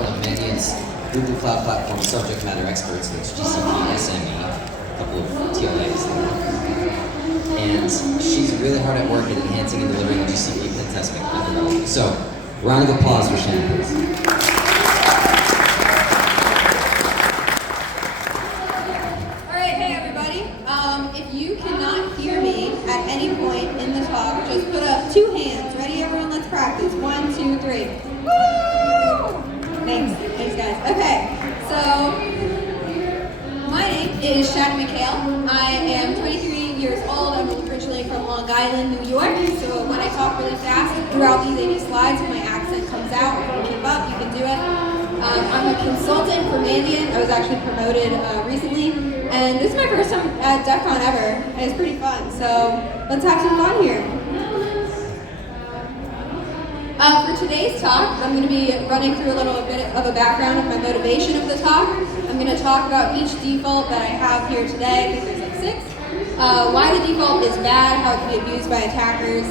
one of Manion's Google Cloud Platform subject matter experts, which GCP, SME, a couple of TLAs there. And she's really hard at work at enhancing and delivering GCP pen testing methodology. So, round of applause for Shannon, please. At any point in the talk, just put up 2 hands. Ready, everyone? Let's practice. 1, 2, 3. Woo! Thanks guys. Okay, so my name is Shannon McHale. I am 23 years old. I'm originally from Long Island, New York. So when I talk really fast throughout these 80 slides, my accent comes out. If you keep up, you can do it. I'm a consultant for Mandiant. I was actually promoted recently. And this is my first time at DEF CON ever, and it's pretty fun, so let's have some fun here. For today's talk, I'm going to be running through a little bit of a background of my motivation of the talk. I'm going to talk about each default that I have here today. I think there's like 6. Why the default is bad, how it can be abused by attackers,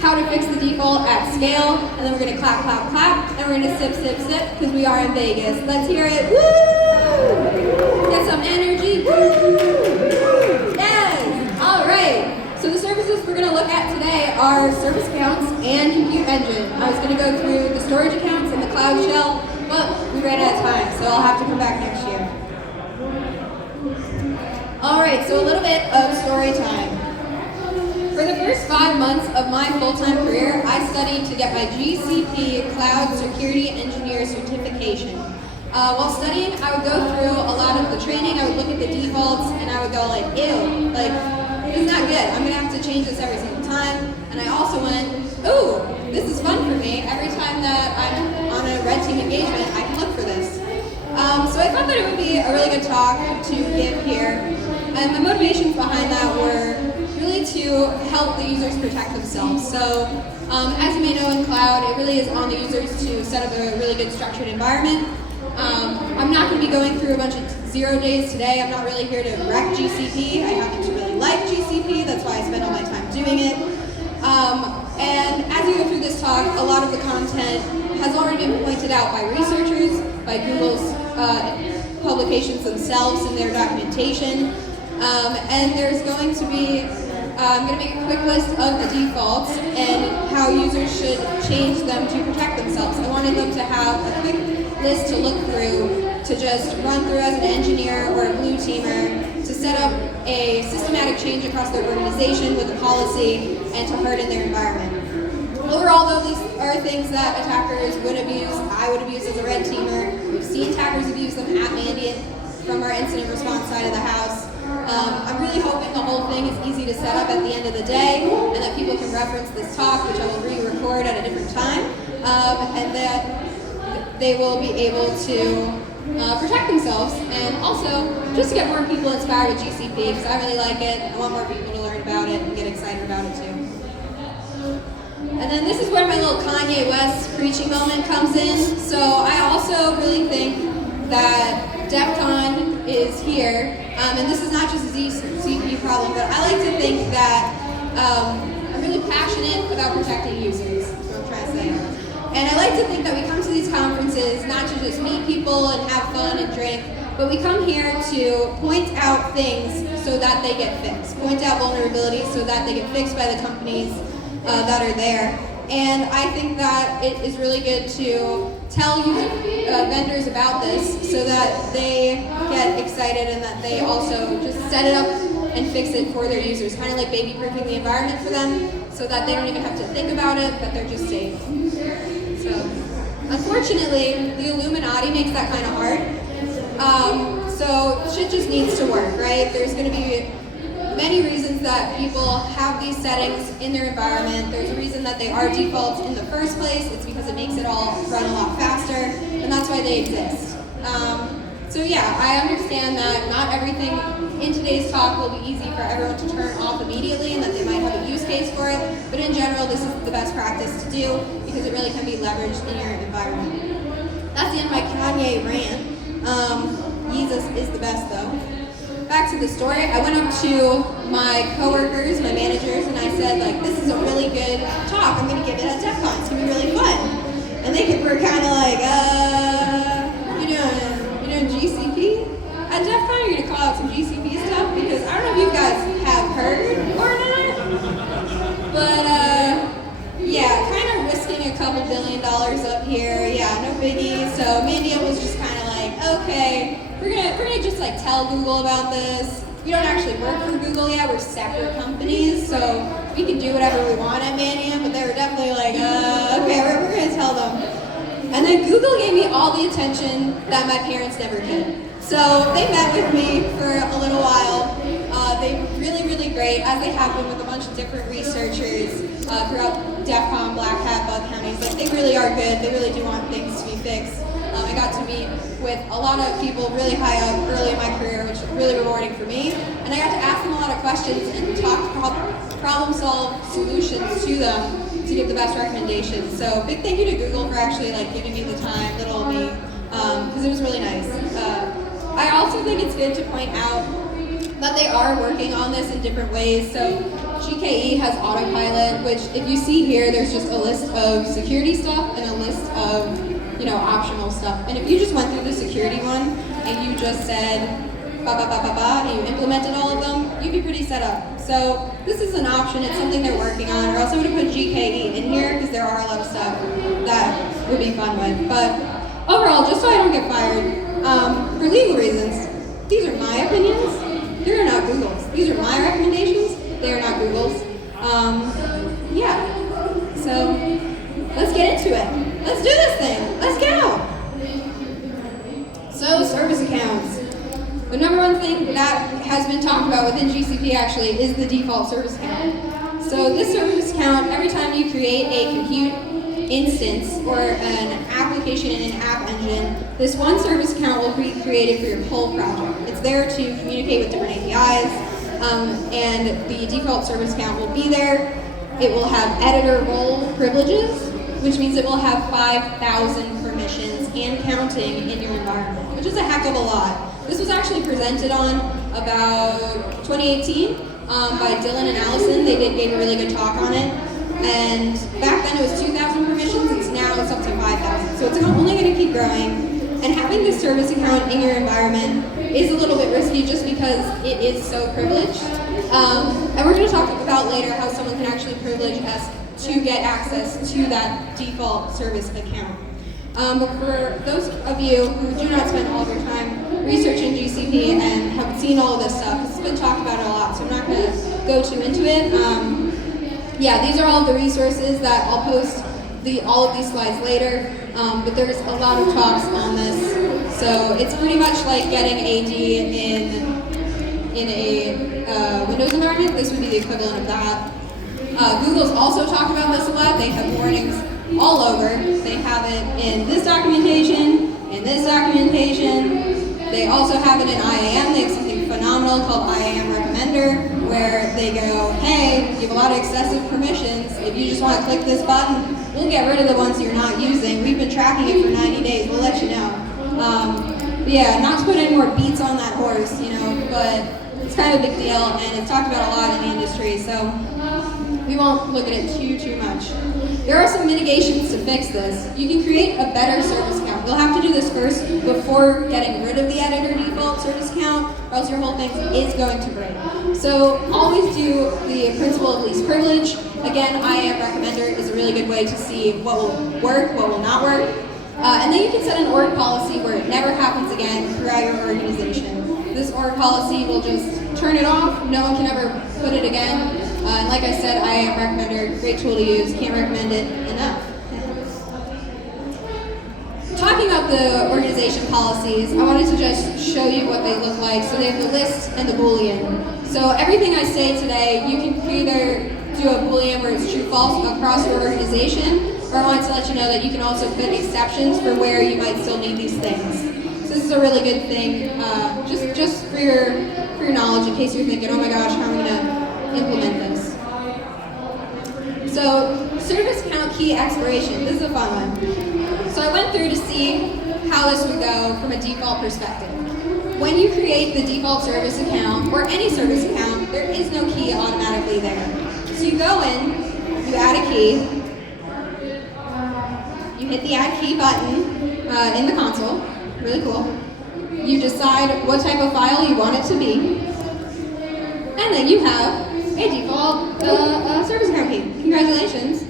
how to fix the default at scale, and then we're going to clap, clap, clap, and we're going to sip, sip, sip, because we are in Vegas. Let's hear it. Woo! Get some energy. Woo! Yes! All right. So the services we're going to look at today are service accounts and compute engine. I was going to go through the storage accounts and the cloud shell, but we ran out of time, so I'll have to come back next year. All right, so a little bit of story time. For the first 5 months of my full-time career, I studied to get my GCP Cloud Security Engineer certification. While studying, I would go through a lot of the training, I would look at the defaults, and I would go like, ew, like, this is not good. I'm gonna have to change this every single time. And I also went, ooh, this is fun for me. Every time that I'm on a red team engagement, I can look for this. So I thought that it would be a really good talk to give here. And my motivations behind that were really to help the users protect themselves. So as you may know in cloud, it really is on the users to set up a really good structured environment. I'm not going to be going through a bunch of 0 days today. I'm not really here to wreck GCP. I happen to really like GCP. That's why I spend all my time doing it. And as you go through this talk, a lot of the content has already been pointed out by researchers, by Google's publications themselves and their documentation. And there's going to be I'm going to make a quick list of the defaults and how users should change them to protect themselves. I wanted them to have a quick list to look through, to just run through as an engineer or a blue teamer, to set up a systematic change across their organization with a policy, and to harden their environment. Overall, though, these are things that attackers would abuse. I would abuse as a red teamer. We've seen attackers abuse them at Mandiant from our incident response side of the house. I'm really hoping the whole thing is easy to set up at the end of the day, and that people can reference this talk, which I will re-record at a different time, and that they will be able to protect themselves, and also just to get more people inspired with GCP, because I really like it. I want more people to learn about it and get excited about it too. And then this is where my little Kanye West preaching moment comes in. So I also really think that DEF CON is here, and this is not just a GCP problem, but I like to think that I'm really passionate about protecting users, is what I'm trying to say. And I like to think that we come to these conferences not to just meet people and have fun and drink, but we come here to point out things so that they get fixed, point out vulnerabilities so that they get fixed by the companies that are there. And I think that it is really good to tell vendors about this so that they get excited and that they also just set it up and fix it for their users, kind of like baby-proofing the environment for them so that they don't even have to think about it, but they're just safe. So, unfortunately, the Illuminati makes that kind of hard. So shit just needs to work, right? There's going to be many reasons that people have these settings in their environment. There's a reason that they are defaults in the first place. It's because it makes it all run a lot faster, and that's why they exist. So yeah, I understand that not everything in today's talk will be easy for everyone to turn off immediately and that they might have a use case for it, but in general, this is the best practice to do because it really can be leveraged in your environment. That's the end of my Kanye rant. Jesus is the best though. Back to the story, I went up to my coworkers, my managers, and I said, like, this is a really good talk. I'm going to give it at DEF CON. It's going to be really fun. And they were kind of like, biggie. So Mandy was just kind of like, okay, we're gonna just like tell Google about this. We don't actually work for Google yet. We're separate companies, so we can do whatever we want at Mandium. But they were definitely like, okay, we're gonna tell them. And then Google gave me all the attention that my parents never could. So they met with me for a little while. They really, really great, as they have been with a bunch of different researchers throughout DEF CON, Black Hat, Bug Counties. Like, they really are good. They really do want things to be fixed. I got to meet with a lot of people really high up early in my career, which was really rewarding for me. And I got to ask them a lot of questions and talk problem-solve solutions to them to give the best recommendations. So big thank you to Google for actually like giving me the time, little old me, because it was really nice. I also think it's good to point out that they are working on this in different ways. So GKE has autopilot, which if you see here, there's just a list of security stuff and a list of optional stuff. And if you just went through the security one and you just said ba ba ba ba ba and you implemented all of them, you'd be pretty set up. So this is an option. It's something they're working on. Or else I would have put GKE in here because there are a lot of stuff that would be fun with. But overall, just so I don't get fired, for legal reasons, these are my opinions. They are not Google's. These are my recommendations. They are not Google's. Yeah. So let's get into it. Let's do this thing. Let's go. So service accounts. The number one thing that has been talked about within GCP actually is the default service account. So this service account, every time you create a compute instance or an application in an app engine, this one service account will be created for your whole project. It's there to communicate with different APIs, and the default service account will be there. It will have editor role privileges, which means it will have 5,000 permissions and counting in your environment, which is a heck of a lot. This was actually presented on about 2018 by Dylan and Allison. They gave a really good talk on it. And back then it was 2,000 permissions, and now it's up to 5,000. So it's only going to keep growing. And having this service account in your environment is a little bit risky just because it is so privileged. And we're going to talk about later how someone can actually privilege us to get access to that default service account. But for those of you who do not spend all of your time researching GCP and have seen all of this stuff, it's been talked about a lot, so I'm not going to go too into it. Yeah, these are all of the resources that I'll post all of these slides later, but there's a lot of talks on this. So it's pretty much like getting AD in a Windows environment. This would be the equivalent of that. Google's also talked about this a lot. They have warnings all over. They have it in this documentation, in this documentation. They also have it in IAM. They have something phenomenal called IAM Recommender, where they go, hey, you have a lot of excessive permissions. If you just want to click this button, we'll get rid of the ones you're not using. We've been tracking it for 90 days. We'll let you know. But yeah, not to put any more beats on that horse, but it's kind of a big deal, and it's talked about a lot in the industry, so we won't look at it too much. There are some mitigations to fix this. You can create a better service account. You'll have to do this first before getting rid of the editor default service account, or else your whole thing is going to break. So always do the principle of least privilege. Again, IAM Recommender is a really good way to see what will work, what will not work. And then you can set an org policy where it never happens again throughout your organization. This org policy will just turn it off. No one can ever put it again. And like I said, IAM Recommender, great tool to use. Can't recommend it enough. Talking about the organization policies, I wanted to just show you what they look like. So they have the list and the Boolean. So everything I say today, you can either do a Boolean where it's true, false across your organization, or I wanted to let you know that you can also put exceptions for where you might still need these things. So this is a really good thing, just for your knowledge, in case you're thinking, oh my gosh, how am I going to implement this? So service account key expiration, this is a fun one. So I went through to see how this would go from a default perspective. When you create the default service account, or any service account, there is no key automatically there. So you go in, you add a key, you hit the add key button in the console, really cool. You decide what type of file you want it to be, and then you have a default service account key. Congratulations,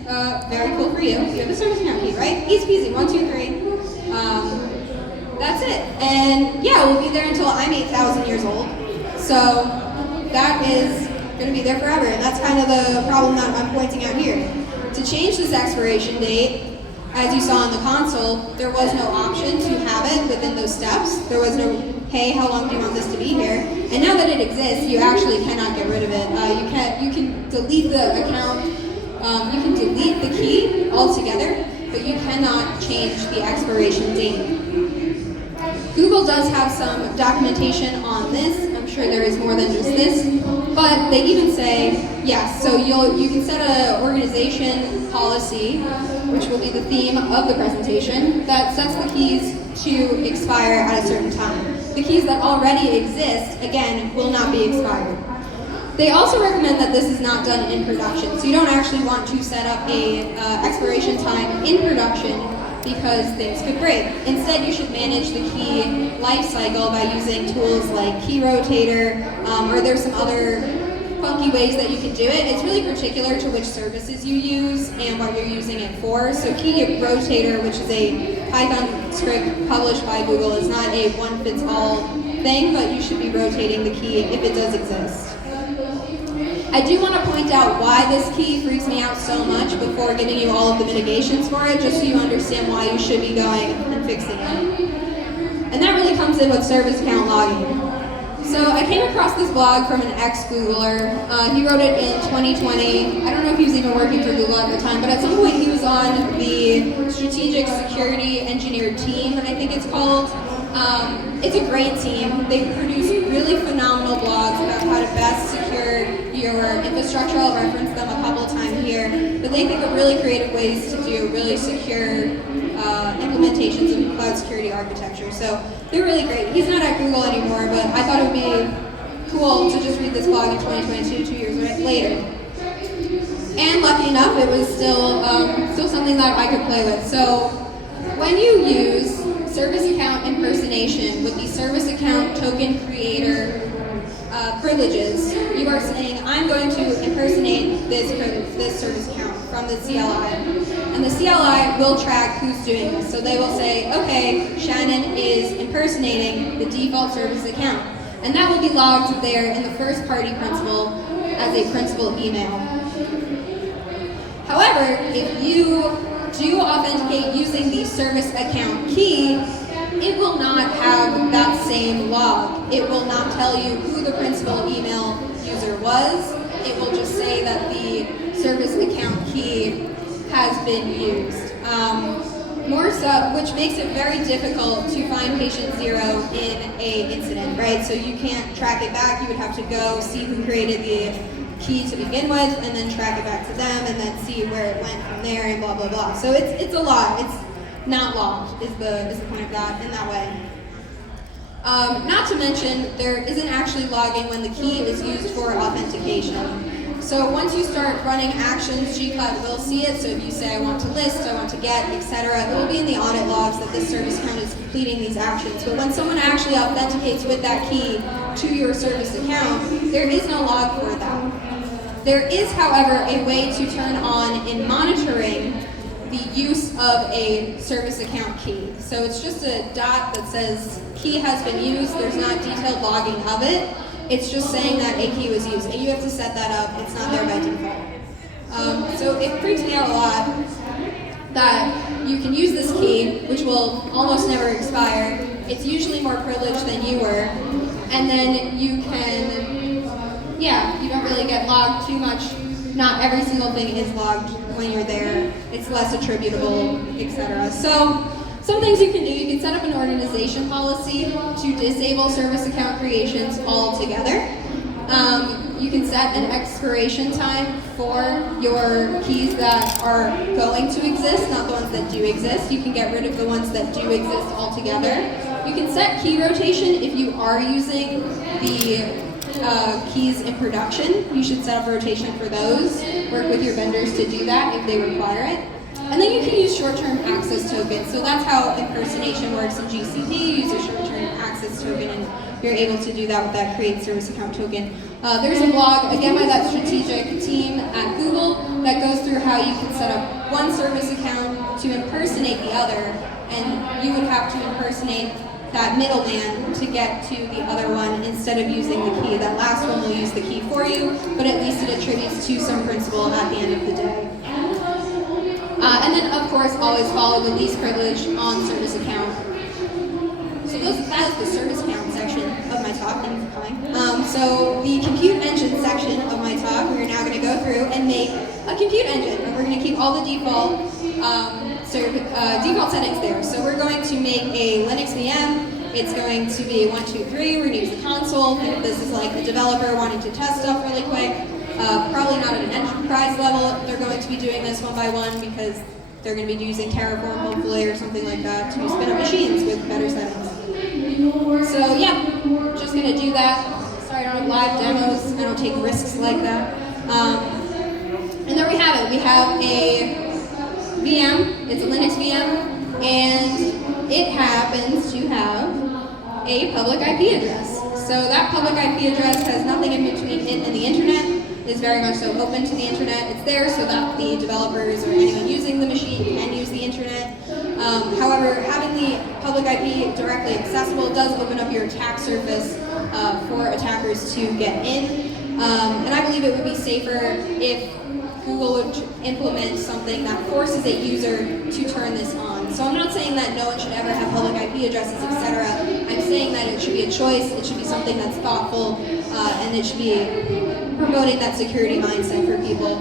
very cool for you. You have a service account key, right? Easy peasy, 1, 2, 3. That's it. And yeah, we'll be there until I'm 8,000 years old. So that is going to be there forever. And that's kind of the problem that I'm pointing out here. To change this expiration date, as you saw in the console, there was no option to have it within those steps. There was no, hey, how long do you want this to be here? And now that it exists, you actually cannot get rid of it. You can delete the account, you can delete the key altogether, but you cannot change the expiration date. Google does have some documentation on this. I'm sure there is more than just this, but they even say, yes, so you can set an organization policy, which will be the theme of the presentation, that sets the keys to expire at a certain time. The keys that already exist, again, will not be expired. They also recommend that this is not done in production, so you don't actually want to set up a expiration time in production because things could break. Instead, you should manage the key life cycle by using tools like Key Rotator, or there's some other funky ways that you can do it. It's really particular to which services you use and what you're using it for. So Key Rotator, which is a Python script published by Google, is not a one-fits-all thing, but you should be rotating the key if it does exist. I do want to point out why this key freaks me out so much before giving you all of the mitigations for it, just so you understand why you should be going and fixing it. And that really comes in with service account logging. So I came across this blog from an ex-Googler. He wrote it in 2020. I don't know if he was even working for Google at the time, but at some point he was on the Strategic Security Engineer team, I think it's called. It's a great team. They produce really phenomenal blogs about how to best secure your infrastructure. I'll reference them a couple of times here, but they think of really creative ways to do really secure implementations of cloud security architecture. So they're really great. He's not at Google anymore, but I thought it would be cool to just read this blog in 2022, 2 years later. And lucky enough, it was still something that I could play with. So when you use service account impersonation with the service account token creator privileges, you are saying, I'm going to impersonate this service account from the CLI. And the CLI will track who's doing this. So they will say, okay, Shannon is impersonating the default service account. And that will be logged there in the first party principal as a principal email. However, if you do authenticate using the service account key, it will not have that same log. It will not tell you who the principal email user was. It will just say that the service account key has been used. More so, which makes it very difficult to find patient zero in an incident, right? So you can't track it back. You would have to go see who created the key to begin with, and then track it back to them, and then see where it went from there, and blah blah blah. So it's a lot. It's not logged is the point of that in that way. Not to mention, there isn't actually logging when the key is used for authentication. So once you start running actions, G-Cloud will see it. So if you say, I want to list, I want to get, etc., it will be in the audit logs that this service account is completing these actions. But when someone actually authenticates with that key to your service account, there is no log for that. There is, however, a way to turn on in monitoring the use of a service account key. So it's just a dot that says key has been used. There's not detailed logging of it. It's just saying that a key was used, and you have to set that up. It's not there by default. So it freaks me out a lot that you can use this key, which will almost never expire. It's usually more privileged than you were, and then you can, you don't really get logged too much. Not every single thing is logged when you're there. It's less attributable, etc. So some things you can do, you can set up an organization policy to disable service account creations altogether. You can set an expiration time for your keys that are going to exist, not the ones that do exist. You can get rid of the ones that do exist altogether. You can set key rotation if you are using the keys in production. You should set up rotation for those. Work with your vendors to do that if they require it. And then you can use short-term access tokens. So that's how impersonation works in GCP. You use a short-term access token, and you're able to do that with that create service account token. There's a blog, again, by that strategic team at Google that goes through how you can set up one service account to impersonate the other and you would have to impersonate that middleman to get to the other one instead of using the key. That last one will use the key for you, but at least it attributes to some principal at the end of the day. And then, of course, always follow the least privilege on service account. So that is the service account section of my talk. Thank you for coming. So the compute engine section of my talk, we're now going to go through and make a compute engine. And we're going to keep all the default settings there. So we're going to make a Linux VM. It's going to be 1, 2, 3. We're going to use the console. Think of this is like a developer wanting to test stuff really quick. Probably not at an enterprise level. They're going to be doing this one by one because they're going to be using Terraform, hopefully, or something like that to spin up machines with better settings. So yeah, just going to do that. Sorry, I don't have live demos. I don't take risks like that. And there we have it. We have a VM. It's a Linux VM, and it happens to have a public IP address. So that public IP address has nothing in between it and the internet. Is very much so open to the internet. It's there so that the developers or anyone using the machine can use the internet. However, having the public IP directly accessible does open up your attack surface for attackers to get in. And I believe it would be safer if Google would implement something that forces a user to turn this on. So I'm not saying that no one should ever have public IP addresses, etc. I'm saying that it should be a choice, it should be something that's thoughtful, and it should be promoting that security mindset for people.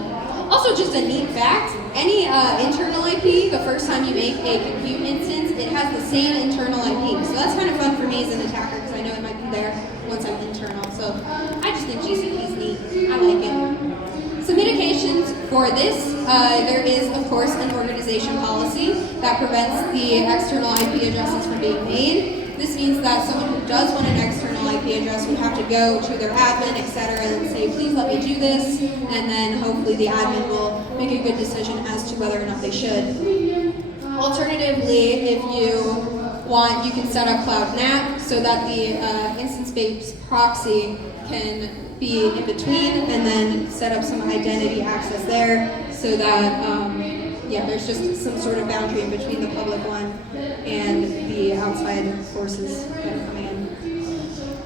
Also, just a neat fact, any internal IP, the first time you make a compute instance, it has the same internal IP. So that's kind of fun for me as an attacker because I know it might be there once I'm internal. So I just think GCP is neat. I like it. So mitigations for this, there is, of course, an organization policy that prevents the external IP addresses from being made. This means that someone who does want an external IP address would have to go to their admin, etc., and say, please let me do this, and then hopefully the admin will make a good decision as to whether or not they should. Alternatively, if you want, you can set up Cloud NAT so that the instance-based proxy can be in between, and then set up some identity access there so that there's just some sort of boundary in between the public one and the outside forces that are coming in.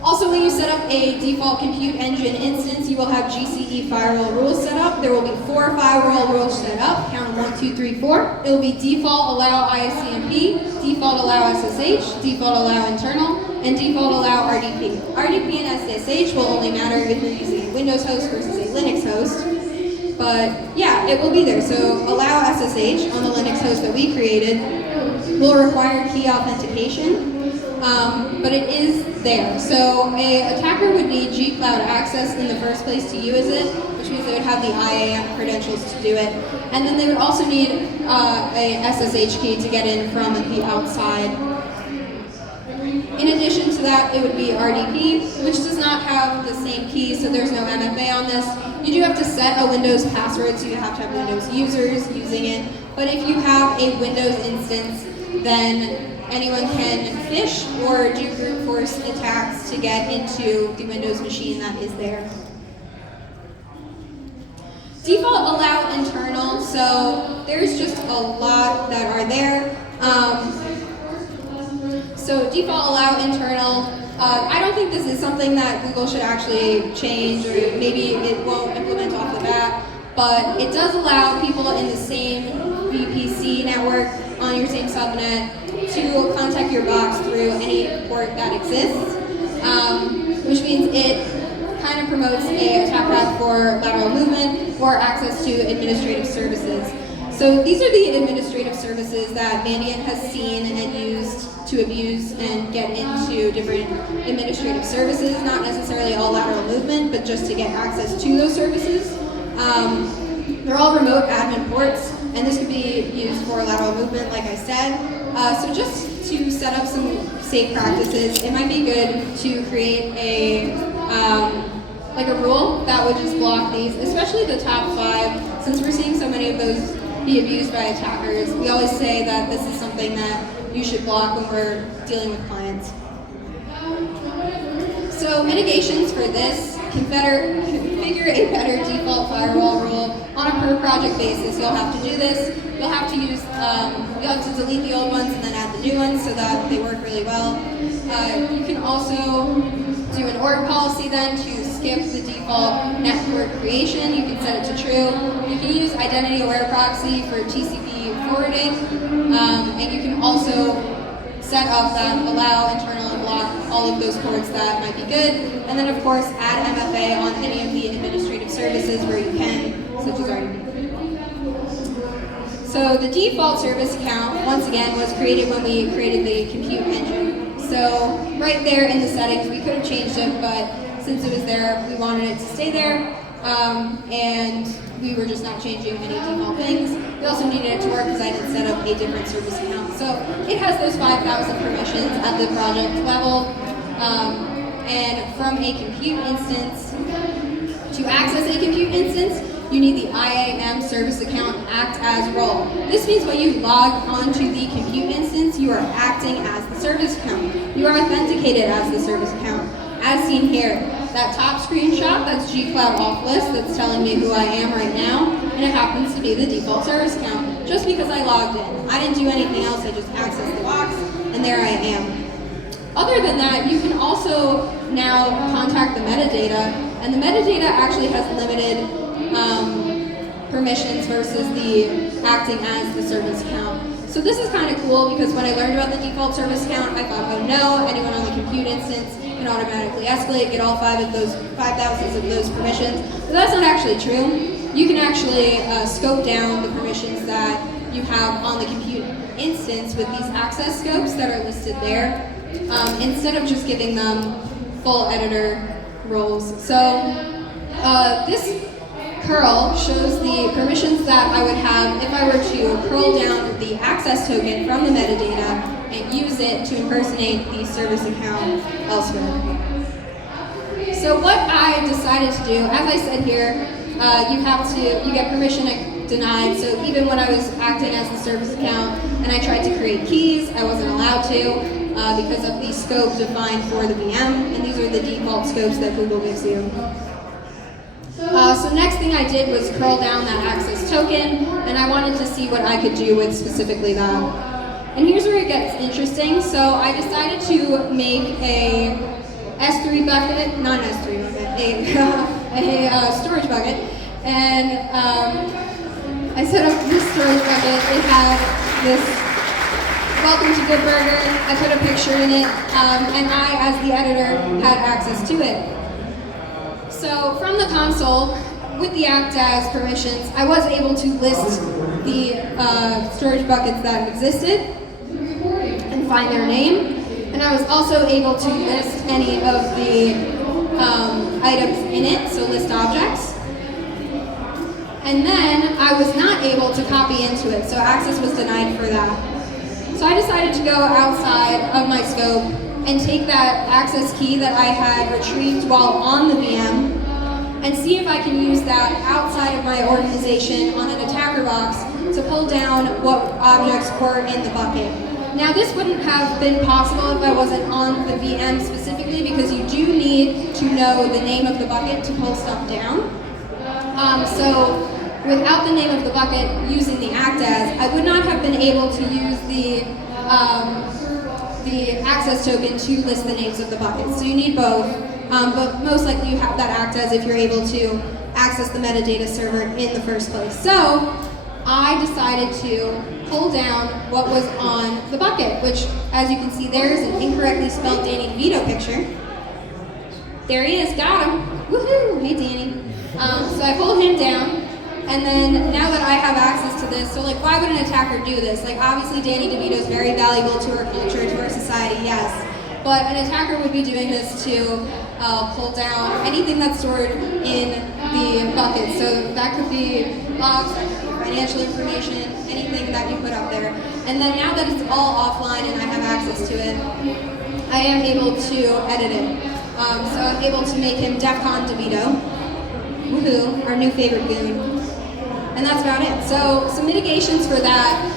Also, when you set up a default compute engine instance, you will have GCE firewall rules set up. There will be 4 firewall rules set up. Count 1, 2, 3, 4. It will be default allow ICMP, default allow SSH, default allow internal, and default allow RDP. RDP and SSH will only matter if you're using a Windows host versus a Linux host. But yeah, it will be there. So allow SSH on the Linux host that we created will require key authentication, but it is there. So an attacker would need gcloud access in the first place to use it, which means they would have the IAM credentials to do it. And then they would also need a SSH key to get in from the outside. In addition to that, it would be RDP, which does not have the same key, so there's no MFA on this. You do have to set a Windows password, so you have to have Windows users using it. But if you have a Windows instance, then anyone can phish or do brute force attacks to get into the Windows machine that is there. Default allow internal, so there's just a lot that are there. So default allow internal, I don't think this is something that Google should actually change, or maybe it won't implement off the bat, but it does allow people in the same VPC network on your same subnet to contact your box through any port that exists, which means it kind of promotes a attack path for lateral movement or access to administrative services. So these are the administrative services that Mandiant has seen and used to abuse and get into different administrative services, not necessarily all lateral movement, but just to get access to those services. They're all remote admin ports, and this could be used for lateral movement, like I said. So just to set up some safe practices, it might be good to create a rule that would just block these, especially the top 5, since we're seeing so many of those be abused by attackers. We always say that this is something that you should block when we're dealing with clients. So mitigations for this configure a better default firewall rule on a per project basis. You'll have to do this. You'll have to use, you'll have to delete the old ones and then add the new ones so that they work really well. You can also do an org policy then to skip the default network creation. You can set it to true. You can use identity aware proxy for TCP forwarding, and you can also set up that allow internal and block all of those ports that might be good. And then of course add MFA on any of the administrative services where you can, such as RDP. So the default service account, once again, was created when we created the compute engine. So right there in the settings, we could have changed it, but since it was there, we wanted it to stay there. And we were just not changing any default things. We also needed it to work because I did set up a different service account. So it has those 5,000 permissions at the project level. And from a compute instance, to access a compute instance, you need the IAM service account act as role. This means when you log onto the compute instance, you are acting as the service account. You are authenticated as the service account, as seen here. That top screenshot, that's gcloud off list, that's telling me who I am right now, and it happens to be the default service account, just because I logged in. I didn't do anything else, I just accessed the box, and there I am. Other than that, you can also now contact the metadata, and the metadata actually has limited permissions versus the acting as the service account. So this is kind of cool because when I learned about the default service account, I thought, oh no, anyone on the compute instance can automatically escalate, get all 5,000 of those permissions. But that's not actually true. You can actually scope down the permissions that you have on the compute instance with these access scopes that are listed there, instead of just giving them full editor roles. So this curl shows the permissions that I would have if I were to curl down the access token from the metadata and use it to impersonate the service account elsewhere. So what I decided to do, as I said here, you get permission denied. So even when I was acting as the service account and I tried to create keys, I wasn't allowed to because of the scope defined for the VM, and these are the default scopes that Google gives you. So next thing I did was curl down that access token, and I wanted to see what I could do with specifically that. And here's where it gets interesting. So I decided to make a S3 bucket, not an S3 bucket, a storage bucket, and I set up this storage bucket. It had this welcome to Good Burger. I put a picture in it, and I, as the editor, had access to it. So from the console, with the act as permissions, I was able to list the storage buckets that existed and find their name. And I was also able to list any of the items in it, so list objects. And then I was not able to copy into it, so access was denied for that. So I decided to go outside of my scope and take that access key that I had retrieved while on the VM and see if I can use that outside of my organization on an attacker box to pull down what objects were in the bucket. Now this wouldn't have been possible if I wasn't on the VM specifically, because you do need to know the name of the bucket to pull stuff down. So without the name of the bucket using the act as, I would not have been able to use the access token to list the names of the buckets. So you need both, but most likely you have that act as if you're able to access the metadata server in the first place. So I decided to pull down what was on the bucket, which, as you can see, there's an incorrectly spelled Danny DeVito picture. There he is, got him. Woohoo! Hey, Danny. So I pulled him down. And then now that I have access to this, so like, why would an attacker do this? Like, obviously Danny DeVito is very valuable to our culture, to our society, yes. But an attacker would be doing this to pull down anything that's stored in the bucket. So that could be logs, that could be financial information, anything that you put up there. And then now that it's all offline and I have access to it, I am able to edit it. So I'm able to make him DEFCON DeVito. Woohoo, our new favorite goon. And that's about it. So some mitigations for that.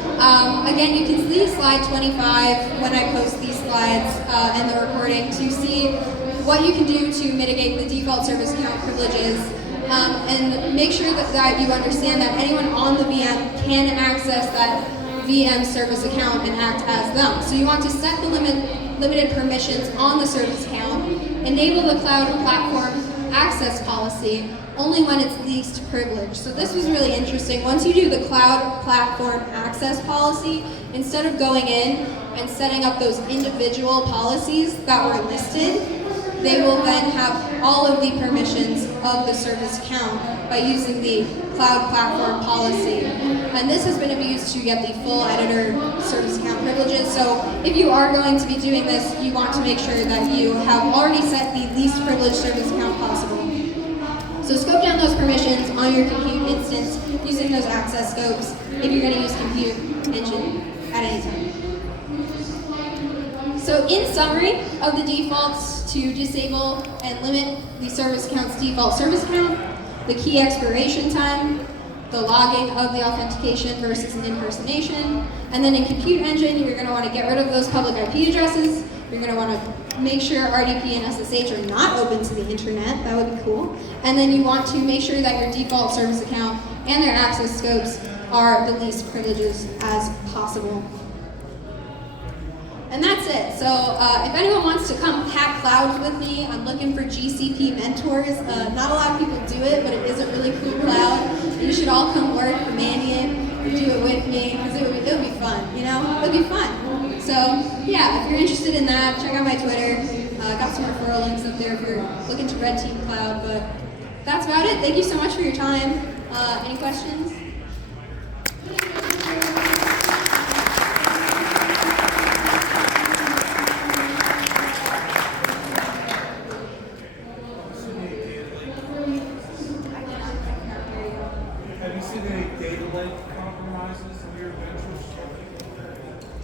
Again, you can see slide 25 when I post these slides and the recording to see what you can do to mitigate the default service account privileges, and make sure that you understand that anyone on the VM can access that VM service account and act as them. So you want to set the limited permissions on the service account, enable the cloud platform access policy only when it's least privileged. So this was really interesting. Once you do the cloud platform access policy, instead of going in and setting up those individual policies that were listed, they will then have all of the permissions of the service account by using the cloud platform policy. And this has been abused to get the full editor service account privileges. So if you are going to be doing this, you want to make sure that you have already set the least privileged service account possible. So scope down those permissions on your compute instance using those access scopes if you're going to use compute engine at any time. So in summary of the defaults to disable and limit the service account's default service account, the key expiration time, the logging of the authentication versus an impersonation, and then in compute engine, you're going to want to get rid of those public IP addresses. You're going to want to make sure RDP and SSH are not open to the internet. That would be cool. And then you want to make sure that your default service account and their access scopes are the least privileges as possible. And that's it. So if anyone wants to come hack clouds with me, I'm looking for GCP mentors. Not a lot of people do it, but it is a really cool cloud. You should all come work for Mandiant or do it with me, because it would be fun, you know? It would be fun. So yeah, if you're interested in that, check out my Twitter. Got some referral links up there if you're looking to red team cloud. But that's about it. Thank you so much for your time. Any questions?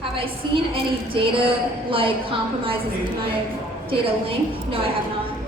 Have I seen any data like compromises in my data link? No, I have not.